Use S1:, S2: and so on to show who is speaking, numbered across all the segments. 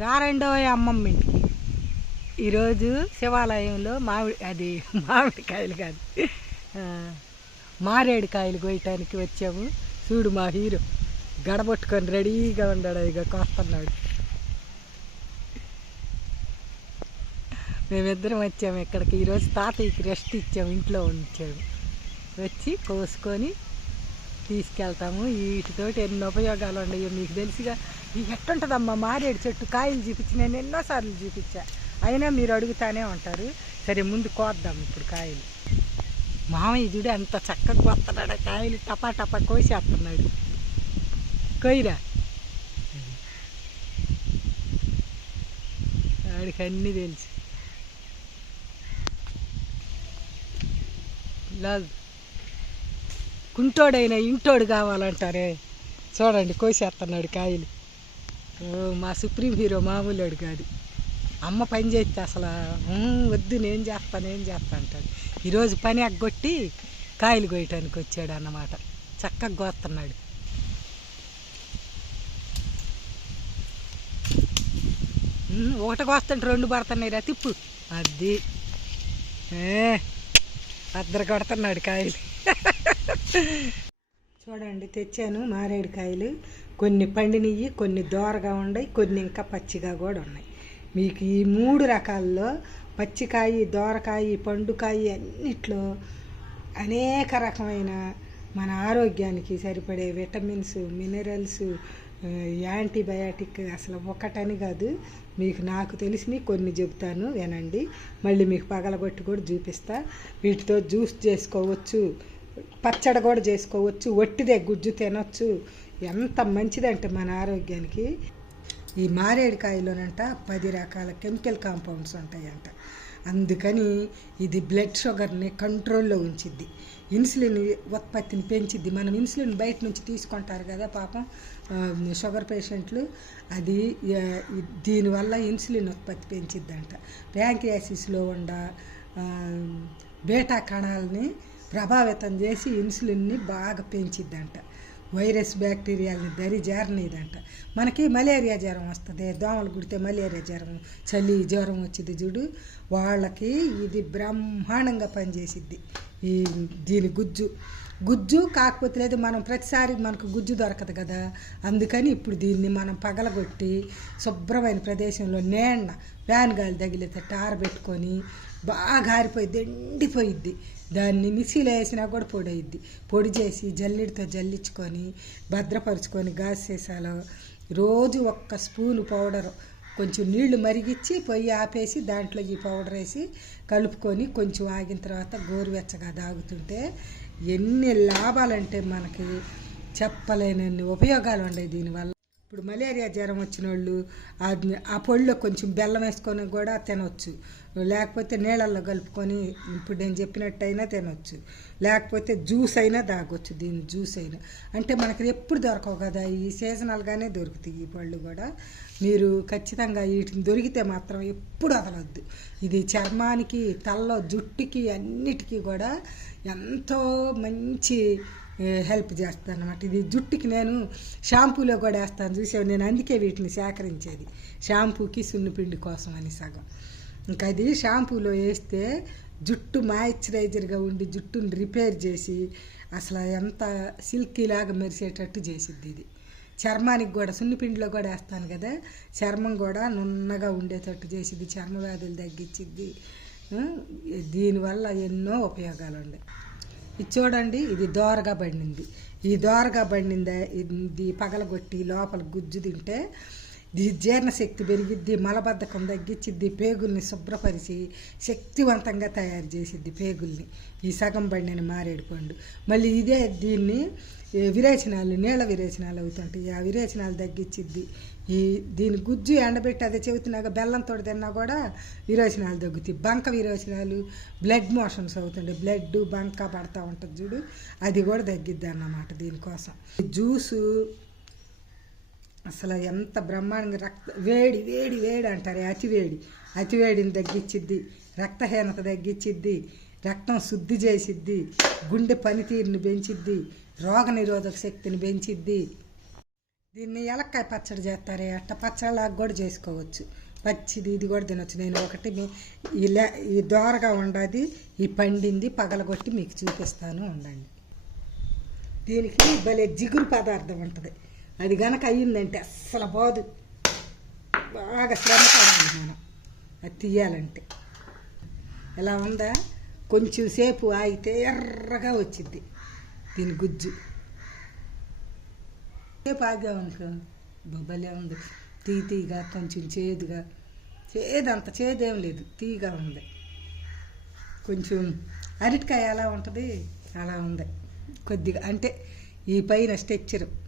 S1: రారెండో అమ్మమ్మ ఇంటికి. ఈరోజు శివాలయంలో మామిడి అది మామిడికాయలు కాదు. మారేడుకాయలు కోయటానికి వచ్చాము. చూడు మా హీరో. గడబట్టుకొని రెడీగా ఉన్నాడు. ఇక కోస్తున్నాడు. మేమిద్దరం వచ్చాము ఇక్కడికి ఈరోజు తాతయ్యకి రెస్ట్ ఇచ్చాము. ఇంట్లో ఉంచాము. వచ్చి కోసుకొని తీసుకెళ్తాము. వీటితోటి ఎన్ని ఉపయోగాలు ఉన్నాయో మీకు తెలుసుగా. ఎట్టుంటుందమ్మా? మారేడు చెట్టు కాయలు చూపించి నేను ఎన్నోసార్లు చూపించా. అయినా మీరు అడుగుతానే ఉంటారు. సరే ముందు కోద్దాం ఇప్పుడు కాయలు. మామయ్య చూడు అంత చక్కగా కొత్తన్నాడు ఆ కాయలు టపా టపా కోసేస్తున్నాడు. కొయ్యరా. వాడికి అన్నీ తెలుసు. లాగు కుంటోడైనా ఇంటోడు కావాలంటారే. చూడండి కోసేస్తున్నాడు కాయలు. ఓ మా సుప్రీం హీరో మామూలు కాదు. అమ్మ పని చేస్తే అసలు వద్దు నేను చేస్తా నేను చేస్తా అంటాడు. ఈరోజు పని ఎగ్గొట్టి కాయలు కోయటానికి వచ్చాడు అన్నమాట చక్కగా కోస్తున్నాడు ఒకటి కోస్తుంటే రెండు పడుతున్నాయి రా తిప్పు అది అద్దరు కొడుతున్నాడు కాయలు. చూడండి తెచ్చాను మారేడు కాయలు. కొన్ని పండినవి కొన్ని దోరగా ఉన్నాయి కొన్ని ఇంకా పచ్చిగా కూడా ఉన్నాయి. మీకు ఈ మూడు రకాల్లో పచ్చికాయ దోరకాయ పండుకాయ అన్నిట్లో అనేక రకమైన మన ఆరోగ్యానికి సరిపడే విటమిన్స్ మినరల్స్ యాంటీబయాటిక్ అసలు ఒకటని కాదు. మీకు నాకు తెలిసినవి కొన్ని చెబుతాను వినండి. మళ్ళీ మీకు పగలగొట్టి కూడా చూపిస్తా. వీటితో జ్యూస్ చేసుకోవచ్చు పచ్చడి కూడా చేసుకోవచ్చు ఒట్టిదే గుజ్జు తినొచ్చు. ఎంత మంచిదంటే మన ఆరోగ్యానికి. ఈ మారేడుకాయలోనంట పది రకాల కెమికల్ కాంపౌండ్స్ ఉంటాయంట. అందుకని ఇది బ్లడ్ షుగర్ని కంట్రోల్లో ఉంచిద్ది. ఇన్సులిన్ ఉత్పత్తిని పెంచిద్ది. మనం ఇన్సులిన్ బయట నుంచి తీసుకుంటారు కదా పాపం షుగర్ పేషెంట్లు. అది దీనివల్ల ఇన్సులిన్ ఉత్పత్తి పెంచిద్దంట. ప్యాంక్రియాసిస్లో ఉండ బేటా బీటా కణాలని ప్రభావితం చేసి ఇన్సులిన్ని బాగా పెంచిద్దంట. వైరస్ బ్యాక్టీరియాలని దరి జారనీదంట మనకి మలేరియా జ్వరం వస్తుంది దోమలు కుడితే మలేరియా జ్వరం చలి జ్వరం వచ్చింది చూడు. వాళ్ళకి ఇది బ్రహ్మాండంగా పనిచేసిద్ది. ఈ దీని గుజ్జు. గుజ్జు కాకపోతే లేదు మనం ప్రతిసారి మనకు గుజ్జు దొరకదు కదా. అందుకని ఇప్పుడు దీన్ని మనం పగలగొట్టి శుభ్రమైన ప్రదేశంలో నీళ్ళ ఫ్యాన్ గాలి తగిలితే పెట్టుకొని బాగా ఆరిపోయిద్ది ఎండిపోయిద్ది దాన్ని మిక్సీలో వేసినా కూడా పొడి అయింది పొడి చేసి జల్లిడితో జల్లించుకొని భద్రపరుచుకొని గాజు సీసాలో రోజు ఒక్క స్పూను పౌడరు కొంచెం నీళ్ళు మరిగిచ్చి పొయ్యి ఆపేసి దాంట్లో ఈ పౌడర్ వేసి కలుపుకొని కొంచెం ఆగిన తర్వాత గోరువెచ్చగా తాగుతుంటే ఎన్ని లాభాలంటే మనకి చెప్పలేనన్ని ఉపయోగాలు ఉన్నాయి దీనివల్ల. ఇప్పుడు మలేరియా జ్వరం వచ్చిన వాళ్ళు ఆ- పొడిలో కొంచెం బెల్లం వేసుకొని కూడా తినవచ్చు లేకపోతే నీళ్ళల్లో కలుపుకొని ఇప్పుడు నేను చెప్పినట్టయినా తినవచ్చు లేకపోతే జ్యూస్ అయినా తాగొచ్చు దీని జ్యూస్ అయినా. అంటే మనకి ఎప్పుడు దొరకవు కదా ఈ సీజనల్గానే దొరుకుతాయి ఈ పళ్ళు కూడా. మీరు ఖచ్చితంగా వీటిని దొరికితే మాత్రం ఎప్పుడు వదలొద్దు. ఇది చర్మానికి తలలో జుట్టుకి అన్నిటికీ కూడా ఎంతో మంచి హెల్ప్ చేస్తాను అనమాట ఇది జుట్టుకి నేను షాంపూలో కూడా వేస్తాను చూసావు? నేను అందుకే వీటిని సేకరించేది. షాంపూకి సున్నిపిండి కోసం అని సగం. ఇంకా అది షాంపూలో వేస్తే జుట్టు మాయిశ్చరైజర్గా ఉండి జుట్టుని రిపేర్ చేసి అసలు ఎంత సిల్కీలాగా మెరిసేటట్టు చేసిద్ది ఇది. చర్మానికి కూడా సున్నిపిండిలో కూడా వేస్తాను కదా చర్మం కూడా నున్నగా ఉండేటట్టు చేసిద్ది చర్మ వ్యాధులు తగ్గించిద్ది దీనివల్ల ఎన్నో ఉపయోగాలు ఉన్నాయి ఇది చూడండి ఇది దోరగా బండింది ఈ దోరగా బండిందే ఇది పగలగొట్టి లోపల గుజ్జు తింటే జీర్ణశక్తి పెరిగిద్ది మలబద్ధకం తగ్గించిద్ది పేగుల్ని శుభ్రపరిచి శక్తివంతంగా తయారు చేసిద్ది పేగుల్ని. ఈ సగం బండిని మారేడు పండు. మళ్ళీ ఇదే దీన్ని విరేచనాలు నీళ్ళ విరేచనాలు అవుతుంటాయి. ఆ విరేచనాలు తగ్గించిద్ది ఈ దీని గుజ్జు ఎండబెట్టి అదే చెబుతున్నాక బెల్లంతో తిన్నా కూడా విరోచనాలు తగ్గుతాయి. బంక విరోచనాలు బ్లడ్ మోషన్స్ అవుతుంటాయి. బ్లడ్ బంక పడతా ఉంటుంది చూడు. అది కూడా తగ్గిద్ది అన్నమాట దీనికోసం. జ్యూసు అసలు ఎంత బ్రహ్మాండంగా రక్త వేడి వేడి వేడి అంటారు అతి వేడి. అతి వేడిని తగ్గించిద్ది రక్తహీనత తగ్గించిద్ది రక్తం శుద్ధి చేసిద్ది గుండె పనితీరుని పెంచిద్ది రోగ నిరోధక శక్తిని పెంచిద్ది. దీన్ని ఎలక్కాయ పచ్చడి చేస్తారే? అట్ట పచ్చడిలాగా కూడా చేసుకోవచ్చు. పచ్చిది ఇది కూడా తినొచ్చు. నేను ఒకటి ఇలా ఈ దోరగా ఉండది ఈ పండింది పగలగొట్టి మీకు చూపిస్తాను ఉండండి. దీనికి భలే జిగురు పదార్థం ఉంటుంది. అది గనక అయ్యిందంటే అస్సలు పోదు. బాగా శ్రమ పడాలి మనం. అది తీయాలంటే. ఎలా ఉందా? కొంచెం సేపు ఆగితే ఎర్రగా వచ్చింది దీని గుజ్జు. సేపు ఆగామనుకో భలే ఉంది. తీ తీగా కొంచెం చేదుగా. చేదంత చేదేం లేదు తీగా ఉంది. కొంచెం అరటికాయ ఎలా ఉంటుంది? అలా ఉంది. కొద్దిగా అంటే ఈ పైన స్ట్రెచ్చర్.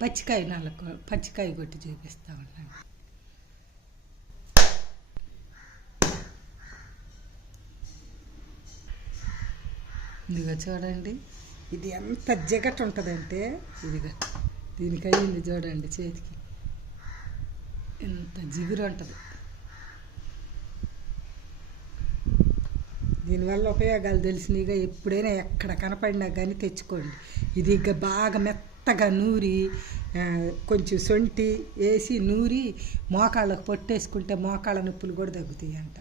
S1: పచ్చికాయ నల్లకు పచ్చికాయ కొట్టి చూపిస్తా ఉన్నాను ఇదిగో చూడండి. ఇది ఎంత జిగట ఉంటుందంటే ఇదిగో దీనికి అయ్యింది చూడండి చేతికి. ఎంత జిగురు ఉంటుంది. దీనివల్ల ఉపయోగాలు తెలిసినవిగా ఎప్పుడైనా ఎక్కడ కనపడినా కానీ తెచ్చుకోండి. ఇది ఇక బాగా మెత్తగా నూరి కొంచెం సొంటి వేసి నూరి మోకాళ్ళకు పొట్టేసుకుంటే మోకాళ్ళ నొప్పులు కూడా తగ్గుతాయి అంట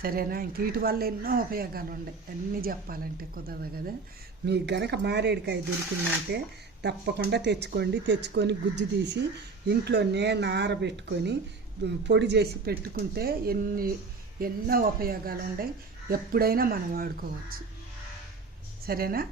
S1: సరేనా? ఇంక వీటి వల్ల ఎన్నో ఉపయోగాలు ఉన్నాయి. అన్నీ చెప్పాలంటే కుదరదు కదా. మీకు గనక మారేడుకాయ దొరికిందంటే తప్పకుండా తెచ్చుకోండి. తెచ్చుకొని గుజ్జు తీసి ఇంట్లో నీళ్ళ ఆరబెట్టుకొని పొడి చేసి పెట్టుకుంటే ఎన్ని ఎన్నో ఉపయోగాలు ఉన్నాయి. ఎప్పుడైనా మనం వాడుకోవచ్చు. సరేనా?